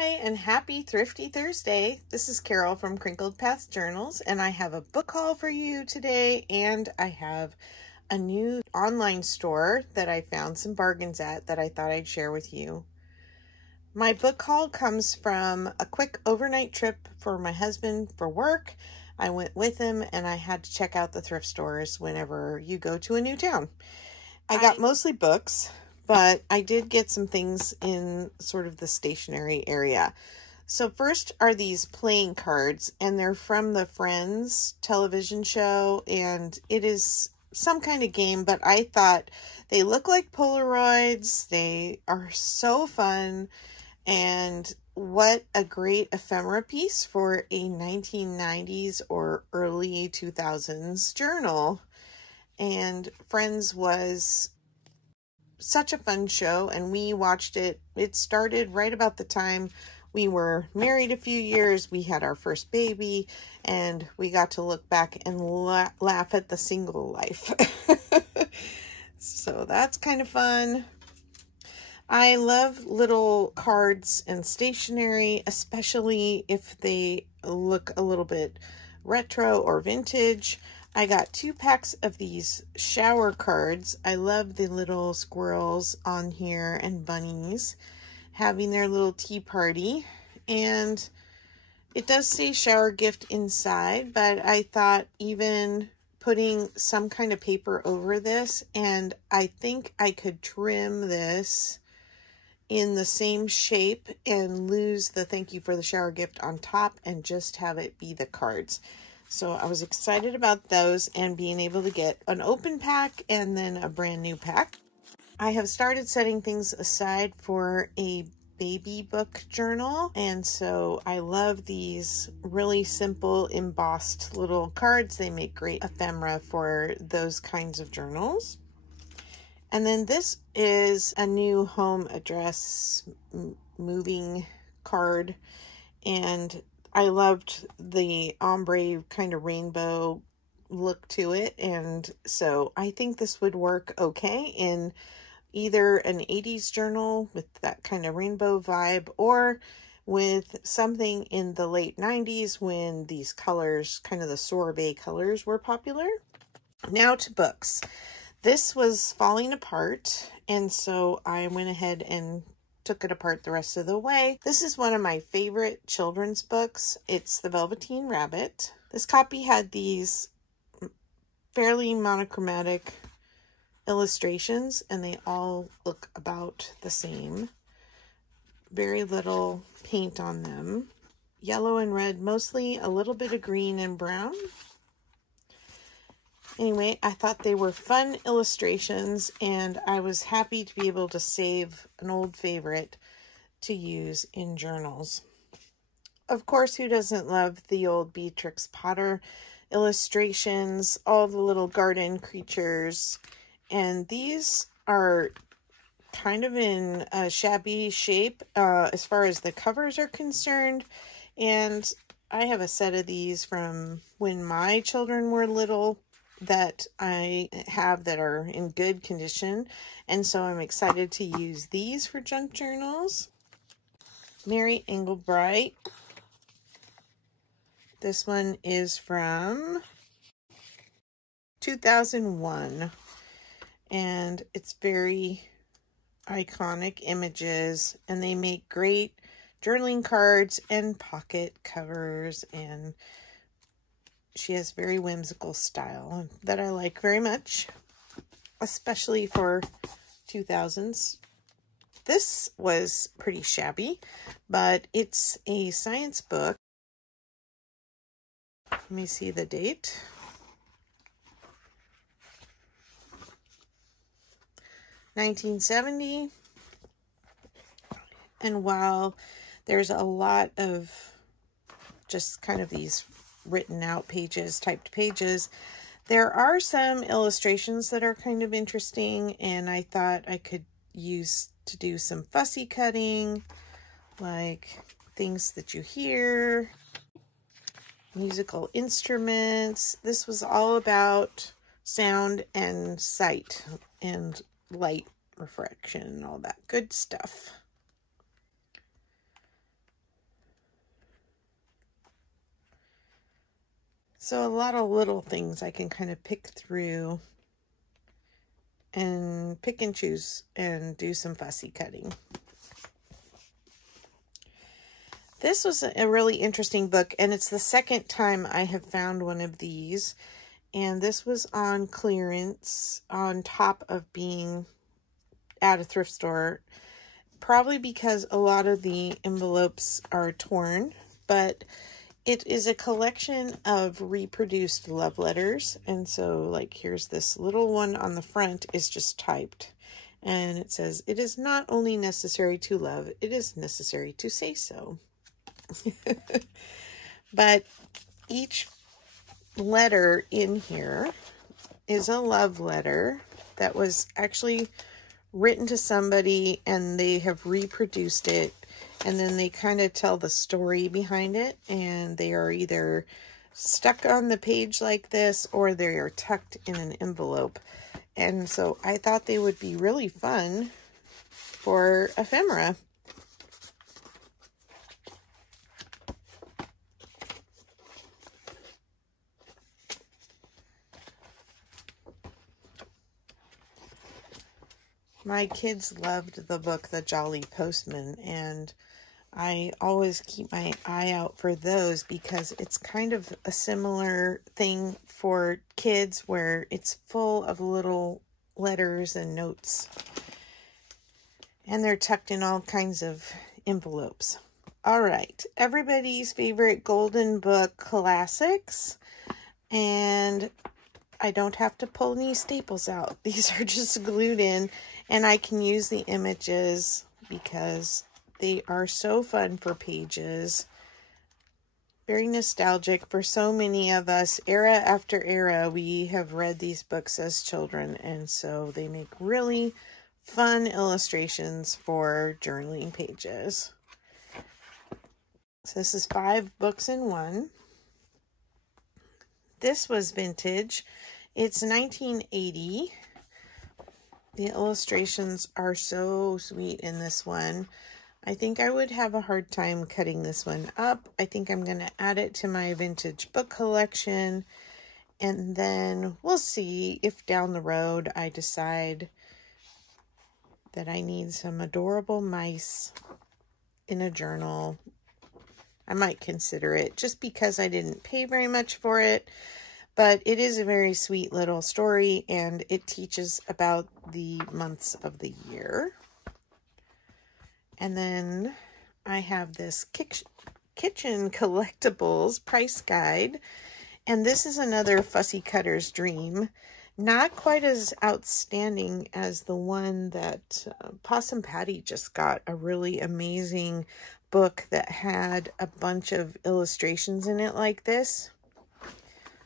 Hi, and happy Thrifty Thursday. This is Carol from Crinkled Path Journals, and I have a book haul for you today, and I have a new online store that I found some bargains at that I thought I'd share with you. My book haul comes from a quick overnight trip for my husband for work. I went with him, and I had to check out the thrift stores whenever you go to a new town. I got mostly books, but I did get some things in sort of the stationery area. So first are these playing cards, and they're from the Friends television show, and it is some kind of game, but I thought they look like Polaroids. They are so fun, and what a great ephemera piece for a 1990s or early 2000s journal. And Friends was such a fun show, and we watched it. It started right about the time we were married a few years. We had our first baby, and we got to look back and laugh at the single life. So that's kind of fun. I love little cards and stationery, especially if they look a little bit retro or vintage. I got 2 packs of these shower cards. I love the little squirrels on here and bunnies having their little tea party. And it does say shower gift inside, but I thought even putting some kind of paper over this, and I think I could trim this in the same shape and lose the thank you for the shower gift on top and just have it be the cards. So I was excited about those and being able to get an open pack and then a brand new pack. I have started setting things aside for a baby book journal, and so I love these really simple embossed little cards. They make great ephemera for those kinds of journals. And then this is a new home address moving card, and I loved the ombre kind of rainbow look to it, and so I think this would work okay in either an 80s journal with that kind of rainbow vibe, or with something in the late 90s when these colors, kind of the sorbet colors, were popular. Now to books. This was falling apart, and so I went ahead and took it apart the rest of the way. This is one of my favorite children's books. It's The Velveteen Rabbit. This copy had these fairly monochromatic illustrations, and they all look about the same. Very little paint on them. Yellow and red, mostly a little bit of green and brown. Anyway, I thought they were fun illustrations, and I was happy to be able to save an old favorite to use in journals. Of course, who doesn't love the old Beatrix Potter illustrations, all the little garden creatures, and these are kind of in a shabby shape as far as the covers are concerned, and I have a set of these from when my children were little that I have that are in good condition, and so I'm excited to use these for junk journals. Mary Englebright. This one is from 2001, and it's very iconic images, and they make great journaling cards and pocket covers, and she has very whimsical style that I like very much, especially for 2000s. This was pretty shabby, but it's a science book. Let me see the date. (1970). And while there's a lot of just kind of these written out pages, typed pages, there are some illustrations that are kind of interesting, and I thought I could use to do some fussy cutting, like things that you hear, musical instruments. This was all about sound and sight and light refraction and all that good stuff. So a lot of little things I can kind of pick through and pick and choose and do some fussy cutting. This was a really interesting book, and it's the second time I have found one of these. And this was on clearance on top of being at a thrift store. Probably because a lot of the envelopes are torn, but it is a collection of reproduced love letters. And so, like, here's this little one on the front is just typed. And it says, "It is not only necessary to love, it is necessary to say so." But each letter in here is a love letter that was actually written to somebody, and they have reproduced it, and then they kind of tell the story behind it, and they are either stuck on the page like this or they are tucked in an envelope. And so I thought they would be really fun for ephemera. My kids loved the book, The Jolly Postman, and I always keep my eye out for those because it's kind of a similar thing for kids where it's full of little letters and notes. And they're tucked in all kinds of envelopes. All right, everybody's favorite golden book classics. And I don't have to pull any staples out. These are just glued in, and I can use the images because they are so fun for pages. Very nostalgic for so many of us. Era after era, we have read these books as children, and so they make really fun illustrations for journaling pages. So this is 5 books in one. This was vintage. It's 1980. The illustrations are so sweet in this one. I think I would have a hard time cutting this one up. I think I'm going to add it to my vintage book collection. And then we'll see if down the road I decide that I need some adorable mice in a journal. I might consider it just because I didn't pay very much for it. But it is a very sweet little story, and it teaches about the months of the year. And then I have this kitchen collectibles price guide. And this is another fussy cutter's dream. Not quite as outstanding as the one that Possum Patty just got. A really amazing book that had a bunch of illustrations in it like this.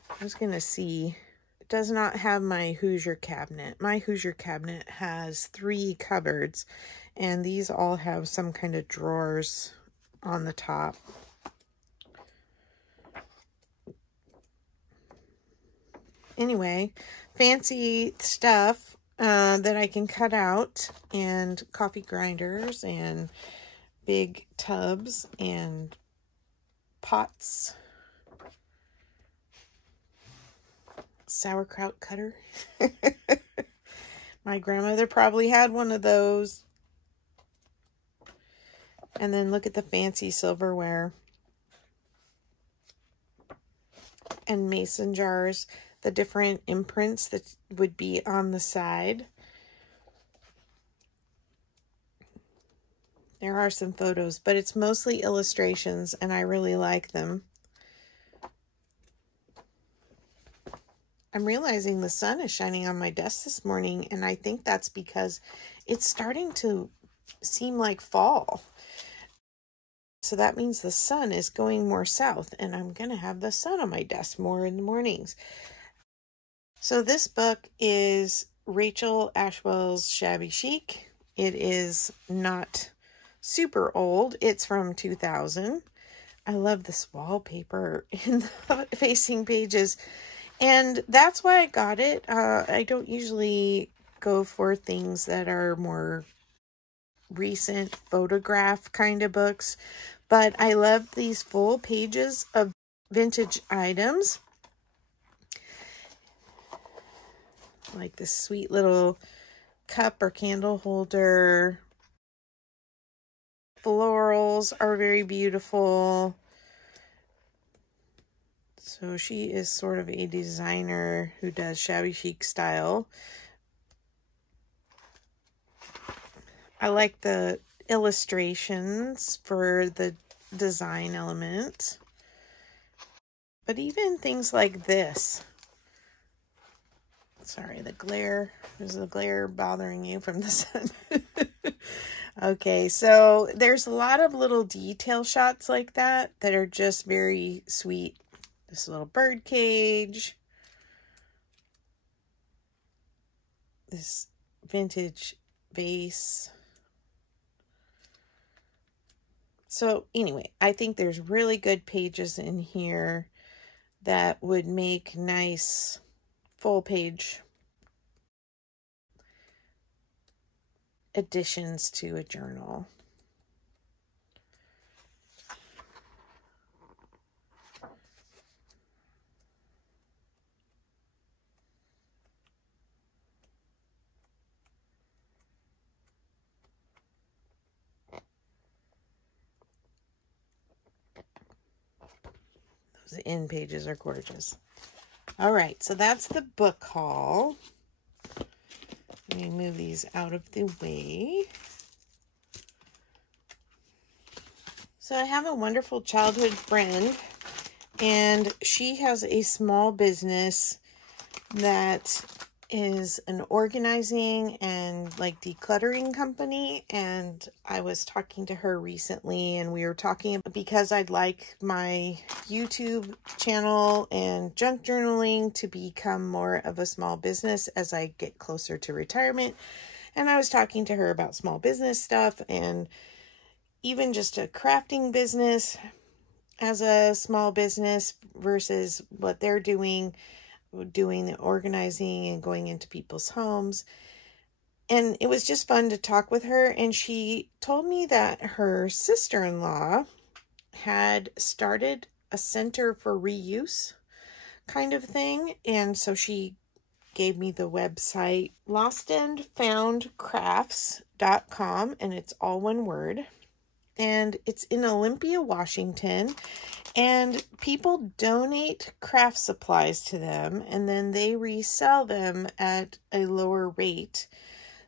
I was going to see. It does not have my Hoosier cabinet. My Hoosier cabinet has 3 cupboards, and these all have some kind of drawers on the top. Anyway, fancy stuff that I can cut out, and coffee grinders and big tubs and pots. Sauerkraut cutter. My grandmother probably had one of those. And then look at the fancy silverware. And mason jars. The different imprints that would be on the side. There are some photos, but it's mostly illustrations, and I really like them. I'm realizing the sun is shining on my desk this morning, and I think that's because it's starting to seem like fall. So that means the sun is going more south, and I'm going to have the sun on my desk more in the mornings. So this book is Rachel Ashwell's Shabby Chic. It is not super old. It's from 2000. I love this wallpaper in the facing pages. And that's why I got it. I don't usually go for things that are more recent photograph kind of books. But I love these full pages of vintage items. Like this sweet little cup or candle holder. Florals are very beautiful. So she is sort of a designer who does shabby chic style. I like the illustrations for the design element. But even things like this. Sorry, the glare. Is the glare bothering you from the sun? Okay, so there's a lot of little detail shots like that that are just very sweet. This little bird cage. This vintage vase. So anyway, I think there's really good pages in here that would make nice full page additions to a journal. Those end pages are gorgeous. All right, so that's the book haul. Let me move these out of the way. So I have a wonderful childhood friend, and she has a small business that is an organizing and like decluttering company. And I was talking to her recently, and we were talking because I'd like my YouTube channel and junk journaling to become more of a small business as I get closer to retirement. And I was talking to her about small business stuff and even just a crafting business as a small business versus what they're doing the organizing and going into people's homes. And it was just fun to talk with her. And she told me that her sister-in-law had started a center for reuse kind of thing. And so she gave me the website, lostandfoundcrafts.com, and it's all one word. And it's in Olympia, Washington. And people donate craft supplies to them, and then they resell them at a lower rate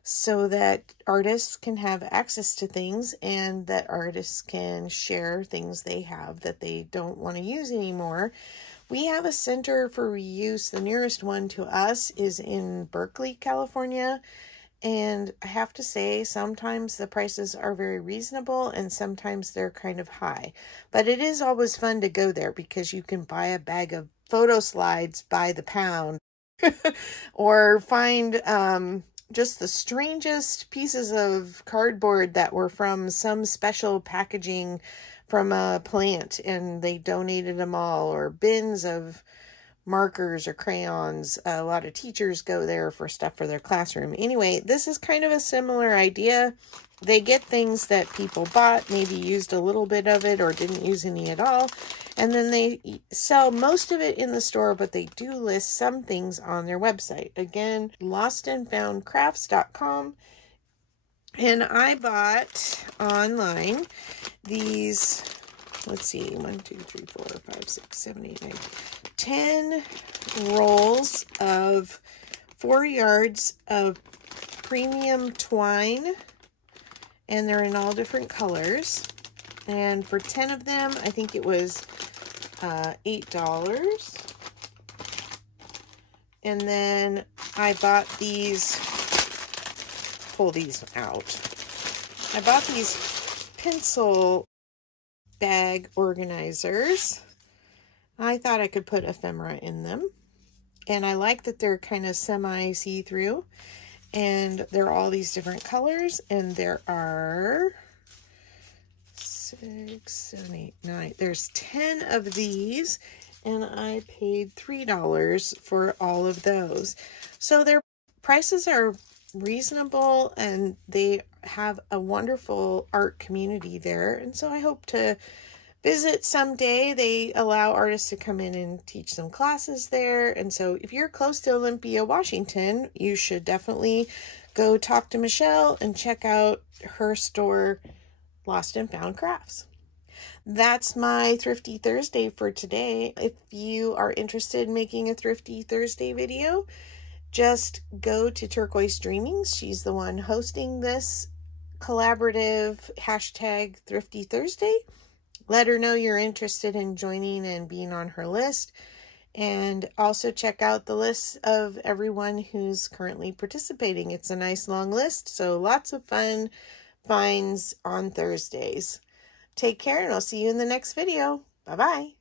so that artists can have access to things, and that artists can share things they have that they don't want to use anymore. We have a center for reuse. The nearest one to us is in Berkeley, California. And I have to say, sometimes the prices are very reasonable and sometimes they're kind of high. But it is always fun to go there because you can buy a bag of photo slides by the pound or find just the strangest pieces of cardboard that were from some special packaging from a plant and they donated them all, or bins of markers or crayons. A lot of teachers go there for stuff for their classroom. Anyway, this is kind of a similar idea. They get things that people bought, maybe used a little bit of it or didn't use any at all, and then they sell most of it in the store, but they do list some things on their website. Again, lostandfoundcrafts.com. And I bought online these, let's see, 1, 2, 3, 4, 5, 6, 7, 8, 9, 10 rolls of 4 yards of premium twine, and they're in all different colors. And for 10 of them, I think it was $8. And then I bought these, pull these out. I bought these pencil bag organizers. I thought I could put ephemera in them. And I like that they're kind of semi-see-through. And they're all these different colors. And there are 6, 7, 8, 9. There's 10 of these. And I paid $3 for all of those. So their prices are reasonable, and they have a wonderful art community there. And so I hope to visit someday. They allow artists to come in and teach some classes there. And so if you're close to Olympia, Washington, you should definitely go talk to Michelle and check out her store, Lost and Found Crafts. That's my Thrifty Thursday for today. If you are interested in making a Thrifty Thursday video, just go to Turquoise Dreamings. She's the one hosting this collaborative hashtag Thrifty Thursday. Let her know you're interested in joining and being on her list. And also check out the list of everyone who's currently participating. It's a nice long list, so lots of fun finds on Thursdays. Take care, and I'll see you in the next video. Bye-bye.